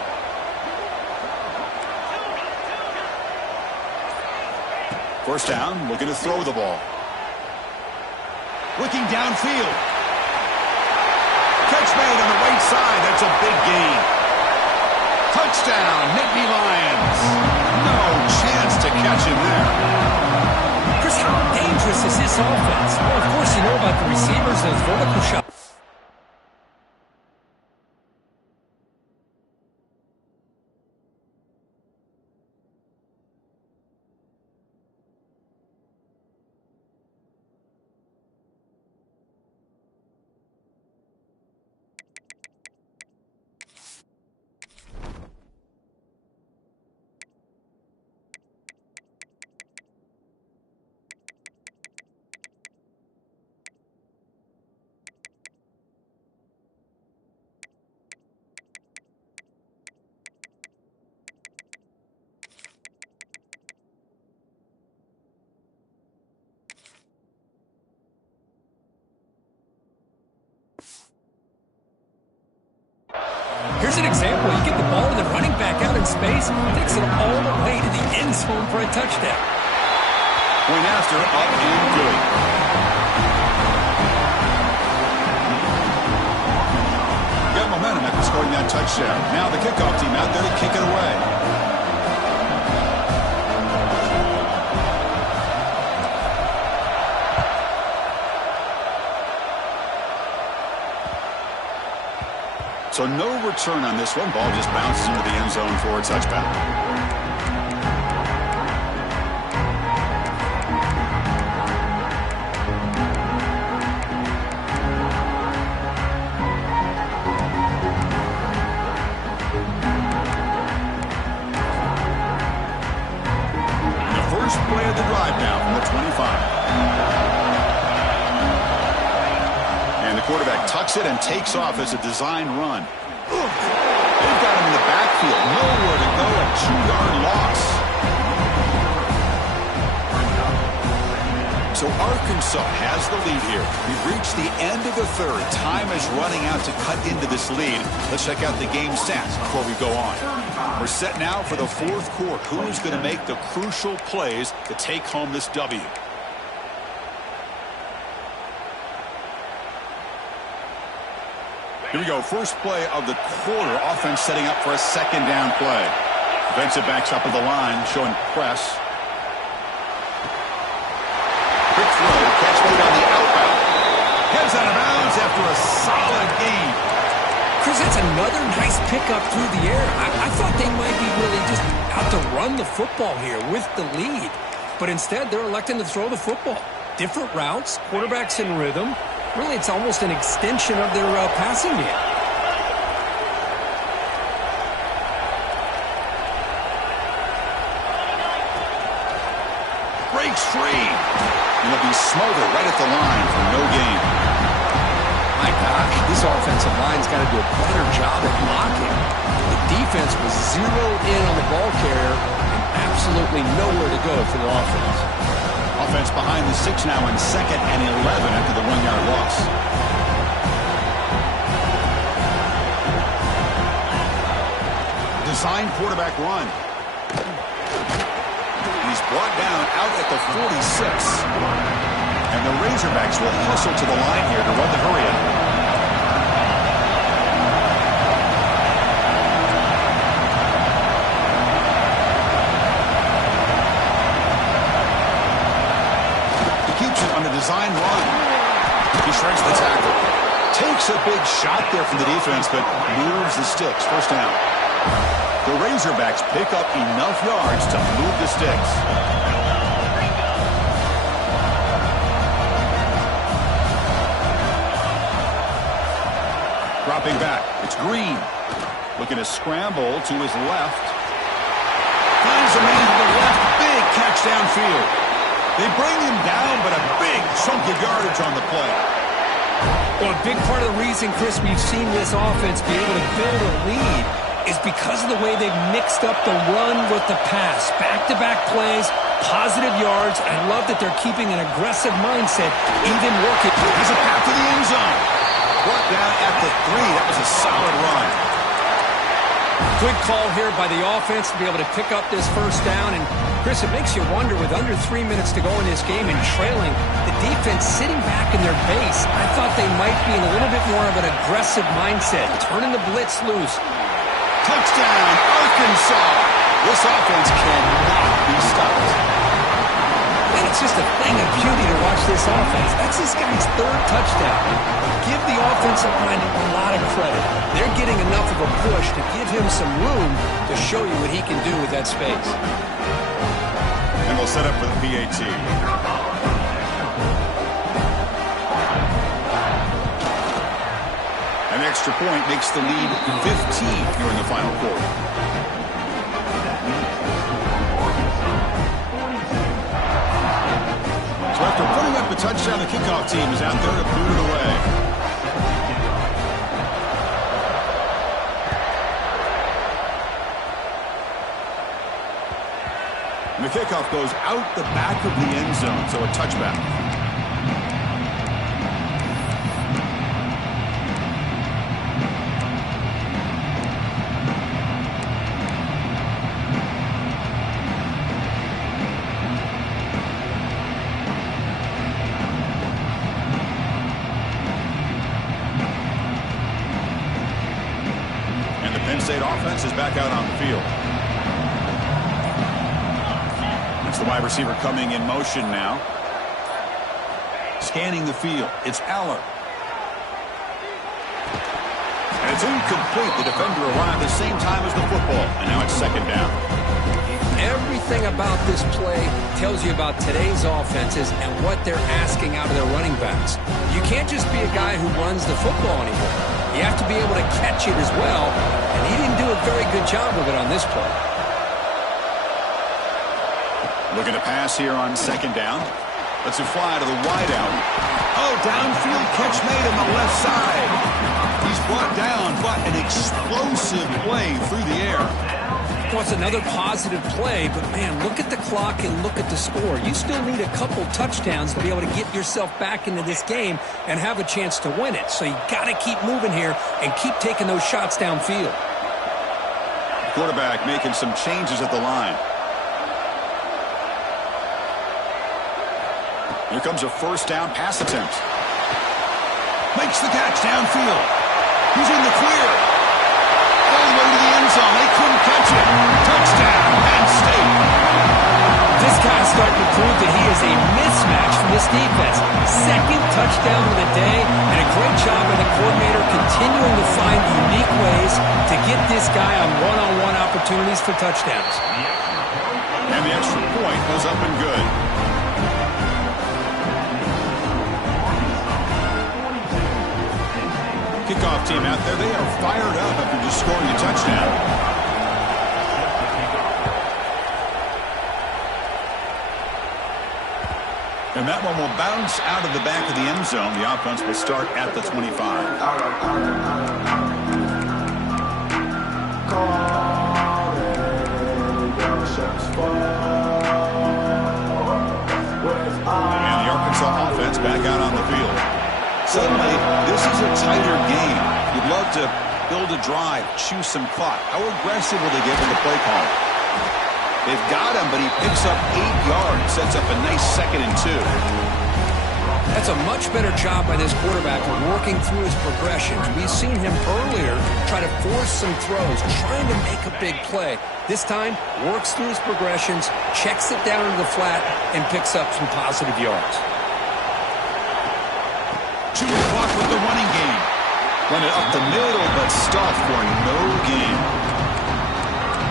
First down, looking to throw the ball. Looking downfield. Catch made on the right side. That's a big gain. Touchdown, Nittany Lions. No chance to catch him there. Chris, how dangerous is this offense? Well, of course, you know about the receivers, those vertical shots. Here's an example. You get the ball and the running back out in space, takes it all the way to the end zone for a touchdown. Point after, up and good. Got momentum after scoring that touchdown. Now the kickoff team out there to kick it away. So no return on this one. Ball just bounces into the end zone for a touchback. Play of the drive now from the 25. And the quarterback tucks it and takes off as a design run. They've got him in the backfield. Nowhere to go. A 2-yard loss. So Arkansas has the lead here. We've reached the end of the third. Time is running out to cut into this lead. Let's check out the game stats before we go on. We're set now for the fourth quarter. Who is going to make the crucial plays to take home this W? Here we go. First play of the quarter. Offense setting up for a second down play. Defensive backs up at the line, showing press. Quick throw. Catch made on the outbound. Heads out of bounds after a solid gain. Chris, that's another nice pickup through the air. I thought they might be really just out to run the football here with the lead. But instead, they're electing to throw the football. Different routes, quarterbacks in rhythm. Really, it's almost an extension of their passing game. Breaks free. And he'll be smothered right at the line for no gain. My gosh, this offensive line's got to do a better job at blocking. The defense was zeroed in on the ball carrier and absolutely nowhere to go for the offense. Offense behind the 6 now in 2nd and 11 after the 1-yard loss. Design quarterback run. He's brought down out at the 46. And the Razorbacks will hustle to the line here to run the hurry-up. He keeps it on the design run. He shrinks the tackle. Takes a big shot there from the defense, but moves the sticks. First down. The Razorbacks pick up enough yards to move the sticks. Dropping back. It's Green. Looking to scramble to his left. Finds a man to the left. Big catch downfield. They bring him down, but a big chunk of yardage on the play. Well, a big part of the reason, Chris, we've seen this offense be able to build a lead is because of the way they've mixed up the run with the pass. Back-to-back plays, positive yards. I love that they're keeping an aggressive mindset, even working. Has a path to the end zone. Brought down at the 3. That was a solid run. Good call here by the offense to be able to pick up this first down. And, Chris, it makes you wonder, with under 3 minutes to go in this game and trailing, the defense sitting back in their base, I thought they might be in a little bit more of an aggressive mindset, turning the blitz loose. Touchdown, Arkansas. This offense cannot be stopped. And it's just a thing of beauty to watch this offense. That's this guy's 3rd touchdown. Give the offensive line a lot of credit. They're getting enough of a push to give him some room to show you what he can do with that space. And we'll set up for the PAT. An extra point makes the lead 15 here in the final quarter. So after putting up a touchdown, the kickoff team is out there to boot it away. And the kickoff goes out the back of the end zone, so a touchback. Penn State offense is back out on the field. It's the wide receiver coming in motion now. Scanning the field. It's Aller. And It's incomplete. The defender arrived the same time as the football, and now it's second down. Everything about this play tells you about today's offenses and what they're asking out of their running backs. You can't just be a guy who runs the football anymore. You have to be able to catch it as well, and he didn't do a very good job of it on this play. Looking to pass here on second down. Let's fly to the wideout. Oh, downfield catch made on the left side. He's brought down, but an explosive play through the air. Well, it's another positive play, but, man, look at the clock and look at the score. You still need a couple touchdowns to be able to get yourself back into this game and have a chance to win it. So you got to keep moving here and keep taking those shots downfield. Quarterback making some changes at the line. Here comes a first down pass attempt. Makes the catch downfield. He's in the clear. All the way to the end zone. They couldn't catch it. Touchdown, Penn State. This guy's starting to prove that he is a mismatch for this defense. Second touchdown of the day, and a great job by the coordinator continuing to find unique ways to get this guy on one-on-one opportunities for touchdowns. And the extra point was up and good. Kickoff team out there, they are fired up after just scoring a touchdown. And that one will bounce out of the back of the end zone. The offense will start at the 25. And the Arkansas offense back out on the field. Suddenly, this is a tighter game. You'd love to build a drive, choose some clock. How aggressive will they get with the play call? They've got him, but he picks up 8 yards, sets up a nice 2nd and 2. That's a much better job by this quarterback of working through his progressions. We've seen him earlier try to force some throws, trying to make a big play. This time, works through his progressions, checks it down into the flat, and picks up some positive yards. 2 o'clock with the running game. Run it up the middle, but stopped for no gain.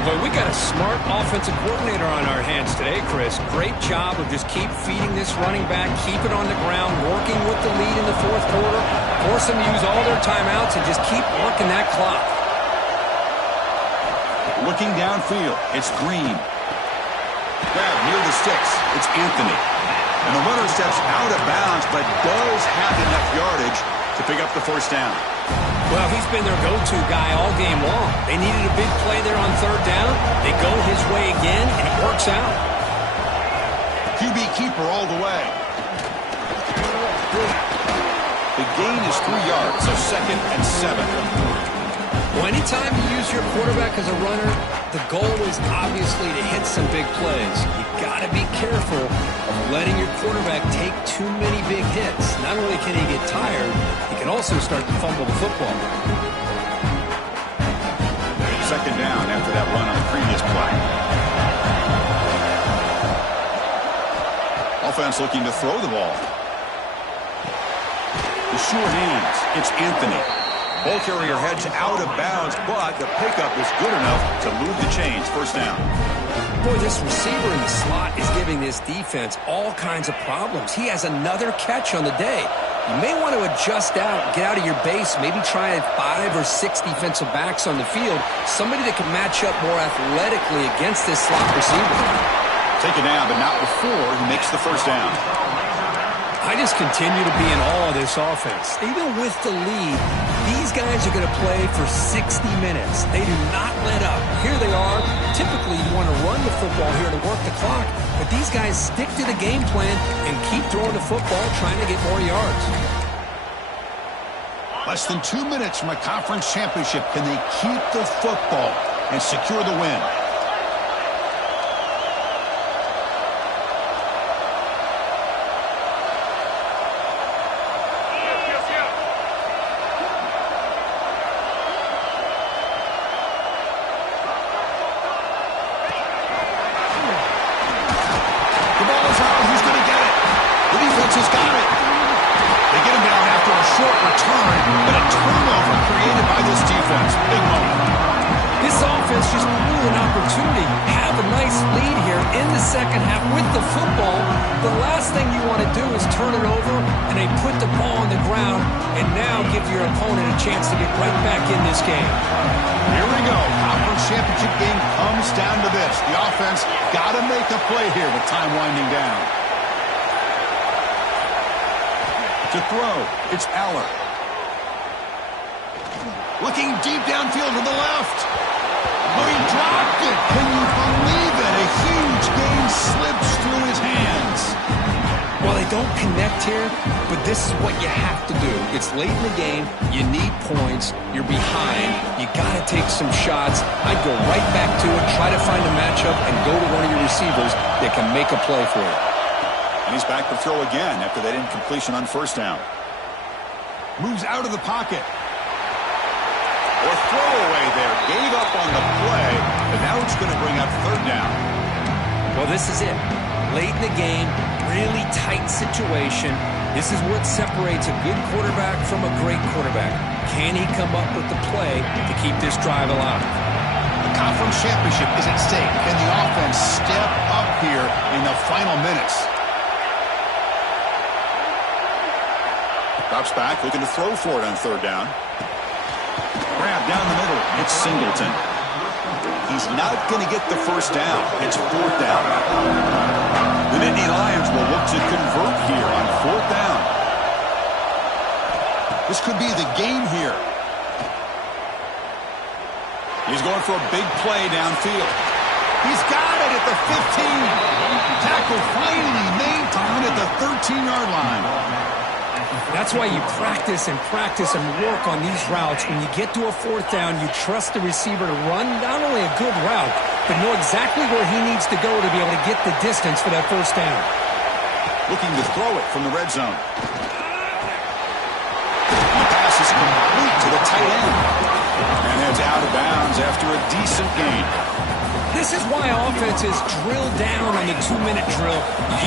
Boy, we got a smart offensive coordinator on our hands today, Chris. Great job of just keep feeding this running back, keep it on the ground, working with the lead in the fourth quarter, force them to use all their timeouts, and just keep working that clock. Looking downfield, it's Green. Grab near the sticks, it's Anthony. And the runner steps out of bounds, but does have enough yardage to pick up the first down. Well, he's been their go-to guy all game long. They needed a big play there on third down. They go his way again, and it works out. QB keeper all the way. The gain is 3 yards, so 2nd and 7. Well, anytime you use your quarterback as a runner, the goal is obviously to hit some big plays. You got to be careful of letting your quarterback take too many big hits. Not only can he get tired, he can also start to fumble the football. 2nd down after that run on the previous play. Offense looking to throw the ball. The sure hands, it's Anthony. Ball carrier heads out of bounds, but the pickup is good enough to move the chains. First down. Boy, this receiver in the slot is giving this defense all kinds of problems. He has another catch on the day. You may want to adjust out, get out of your base, maybe try 5 or 6 defensive backs on the field, somebody that can match up more athletically against this slot receiver. Taken down, but not before he makes the first down. I just continue to be in awe of this offense. Even with the lead, these guys are going to play for 60 minutes. They do not let up. Here they are. Typically, you want to run the football here to work the clock, but these guys stick to the game plan and keep throwing the football, trying to get more yards. Less than 2 minutes from a conference championship. Can they keep the football and secure the win? They get him down after a short return, but a turnover created by this defense. Big moment. This offense just blew an opportunity. Have a nice lead here in the second half with the football. The last thing you want to do is turn it over, and they put the ball on the ground and now give your opponent a chance to get right back in this game. Here we go. Conference championship game comes down to this. The offense got to make a play here with time winding down. To throw, it's Aller. Looking deep downfield to the left. Oh, he dropped it. Can you believe it? A huge gain slips through his hands. Well, they don't connect here, but this is what you have to do. It's late in the game. You need points. You're behind. You got to take some shots. I'd go right back to it, try to find a matchup, and go to one of your receivers that can make a play for you. And he's back to throw again after that incompletion on first down. Moves out of the pocket. Or throwaway there. Gave up on the play, but now it's going to bring up third down. Well, this is it. Late in the game, really tight situation. This is what separates a good quarterback from a great quarterback. Can he come up with the play to keep this drive alive? The conference championship is at stake. Can the offense step up here in the final minutes? Drops back, looking to throw for it on third down. Grab down the middle. It's Singleton. He's not going to get the first down. It's fourth down. The Nittany Lions will look to convert here on fourth down. This could be the game here. He's going for a big play downfield. He's got it at the 15. Tackle finally made down at the 13-yard line. That's why you practice and work on these routes. When you get to a fourth down, you trust the receiver to run not only a good route, but know exactly where he needs to go to be able to get the distance for that first down. Looking to throw it from the red zone. The pass is complete to the tight end. And heads out of bounds after a decent gain. This is why offenses drill down on the 2-minute drill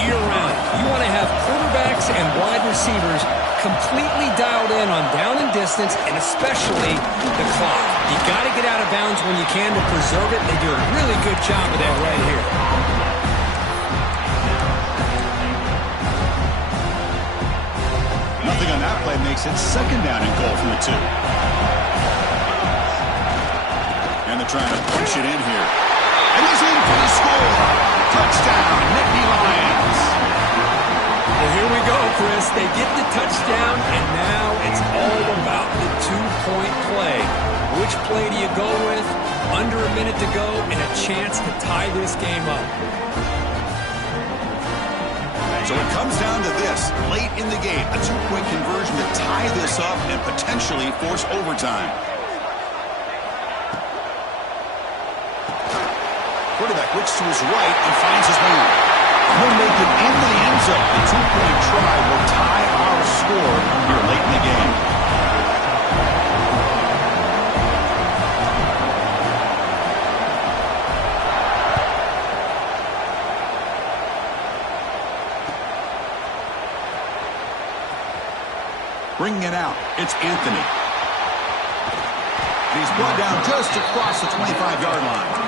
year-round. You want to have quarterbacks and wide receivers completely dialed in on down and distance, and especially the clock. You got to get out of bounds when you can to preserve it. They do a really good job of that right here. Nothing on that play makes it second down and goal from the 2. And they're trying to punch it in here. And he's in for the score. Touchdown, Nittany Lions. Well, here we go, Chris. They get the touchdown, and now it's all about the 2-point play. Which play do you go with? Under a minute to go, and a chance to tie this game up. So it comes down to this. Late in the game, a 2-point conversion to tie this up and potentially force overtime. Quarterback looks to his right and finds his man. He'll make it into the end zone. The 2-point try will tie our score here late in the game. Bringing it out, it's Anthony. And he's brought down just across the 25-yard line.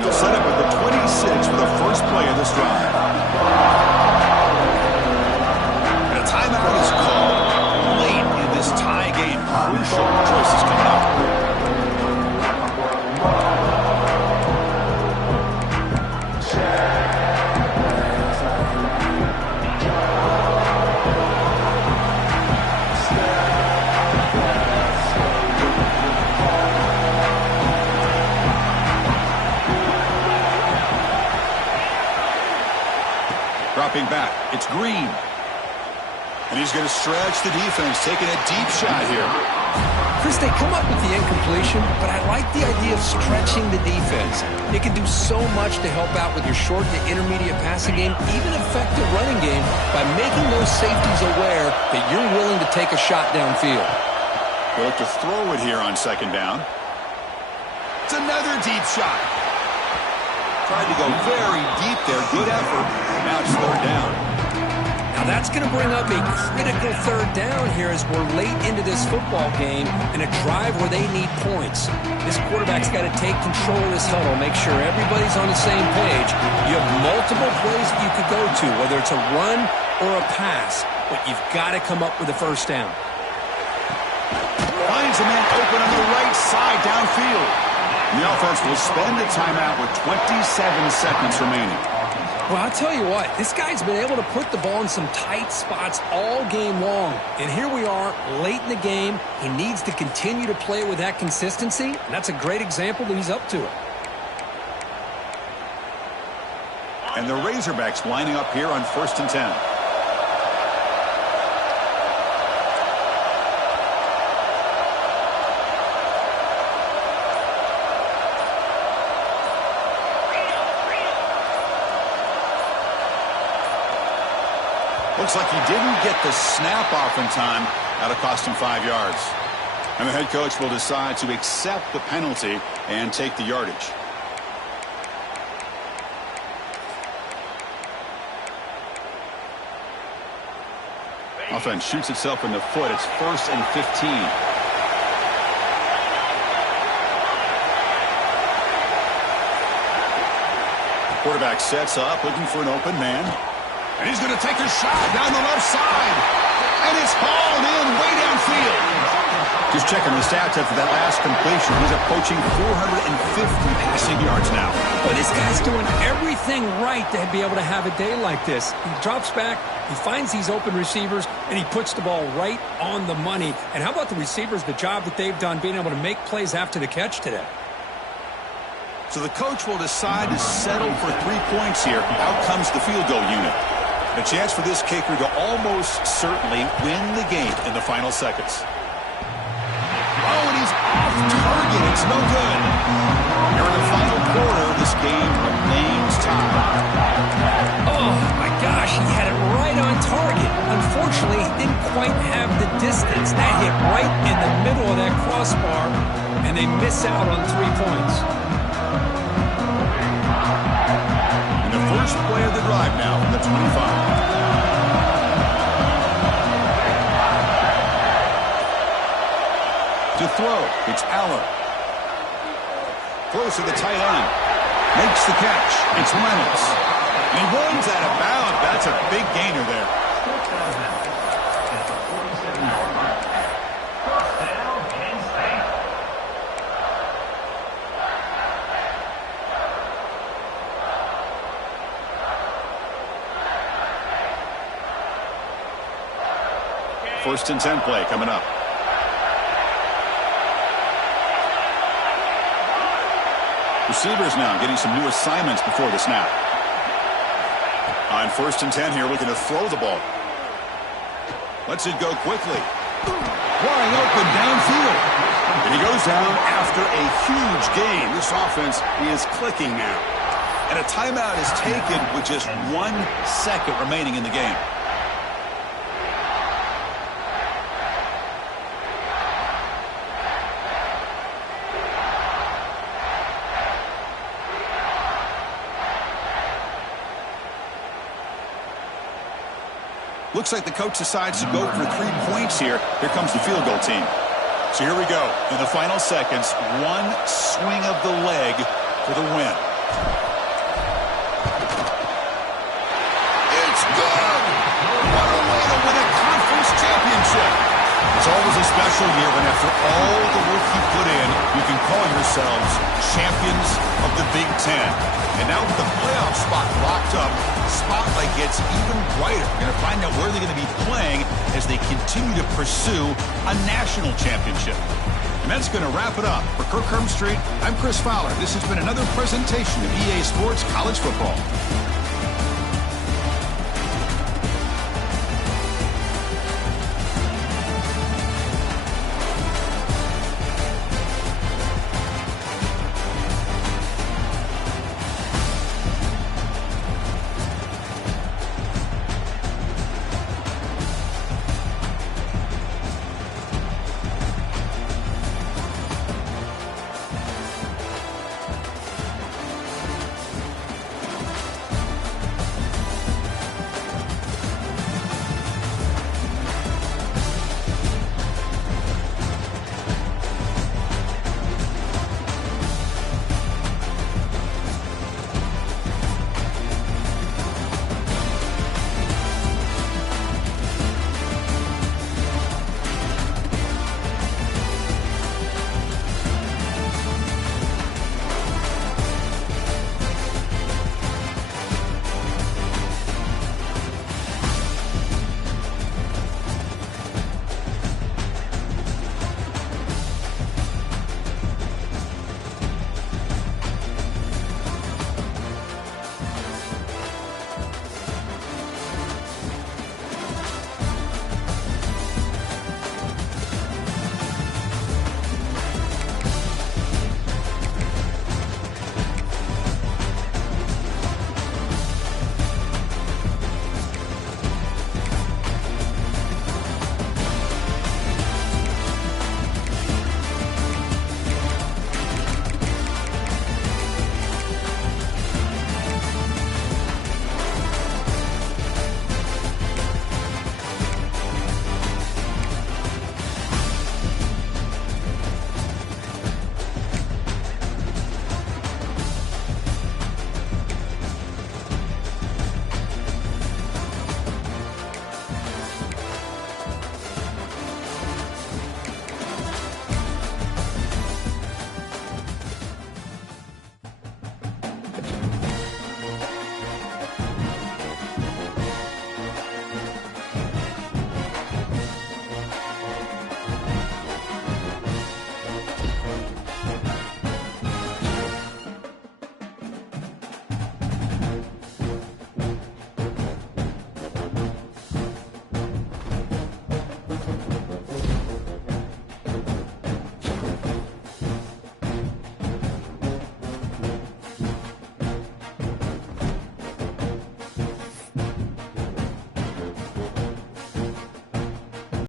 They'll set up at the 26 for the first play of this drive. And a timeout is called late in this tie game. Crucial choices coming up. Dropping back, it's Green. And he's going to stretch the defense, taking a deep shot here. Chris, they come up with the incompletion, but I like the idea of stretching the defense. It can do so much to help out with your short to intermediate passing game, even effective running game, by making those safeties aware that you're willing to take a shot downfield. They'll look to throw it here on second down. It's another deep shot. Tried to go very deep there. Good effort. Now it's third down. Now that's going to bring up a critical third down here as we're late into this football game in a drive where they need points. This quarterback's got to take control of this huddle, make sure everybody's on the same page. You have multiple plays that you could go to, whether it's a run or a pass, but you've got to come up with a first down. Finds a man open on the right side downfield. The offense will spend a timeout with 27 seconds remaining. Well, I'll tell you what, this guy's been able to put the ball in some tight spots all game long. And here we are, late in the game. He needs to continue to play with that consistency, and that's a great example that he's up to it. And the Razorbacks lining up here on 1st and 10. Looks like he didn't get the snap off in time. That'll cost him 5 yards. And the head coach will decide to accept the penalty and take the yardage. Offense shoots itself in the foot. It's 1st and 15. Quarterback sets up, looking for an open man. And he's going to take a shot down the left side. And it's hauled in way downfield. Just checking the stats after that last completion. He's approaching 450 passing yards now. But this guy's doing everything right to be able to have a day like this. He drops back, he finds these open receivers, and he puts the ball right on the money. And how about the receivers, the job that they've done being able to make plays after the catch today? So the coach will decide to settle for 3 points here. Out comes the field goal unit. A chance for this kicker to almost certainly win the game in the final seconds. Oh, and he's off target. It's no good. Here in the final quarter, this game remains tied. Oh, my gosh, he had it right on target. Unfortunately, he didn't quite have the distance. That hit right in the middle of that crossbar, and they miss out on 3 points. And the first play of the drive now from the 25. To throw, it's Allen. Close to the tight end. Makes the catch. It's Reynolds. And he runs out of bounds. That's a big gainer there. First and 10 play coming up. Receivers now getting some new assignments before the snap. On 1st and 10 here, looking to throw the ball. Lets it go quickly. Wide open downfield. And he goes down after a huge gain. This offense is clicking now. And a timeout is taken with just 1 second remaining in the game. Looks like the coach decides to go for 3 points here. Here comes the field goal team. So here we go. In the final seconds, 1 swing of the leg for the win. It's good! What a way to win a conference championship! It's always a special year when after all the work you put in, you can call yourselves champions of the Big Ten. And now with the playoff spot locked up, the spotlight gets even brighter. We're going to find out where they're going to be playing as they continue to pursue a national championship. And that's going to wrap it up. For Kirk Hermstreet, I'm Chris Fowler. This has been another presentation of EA Sports College Football.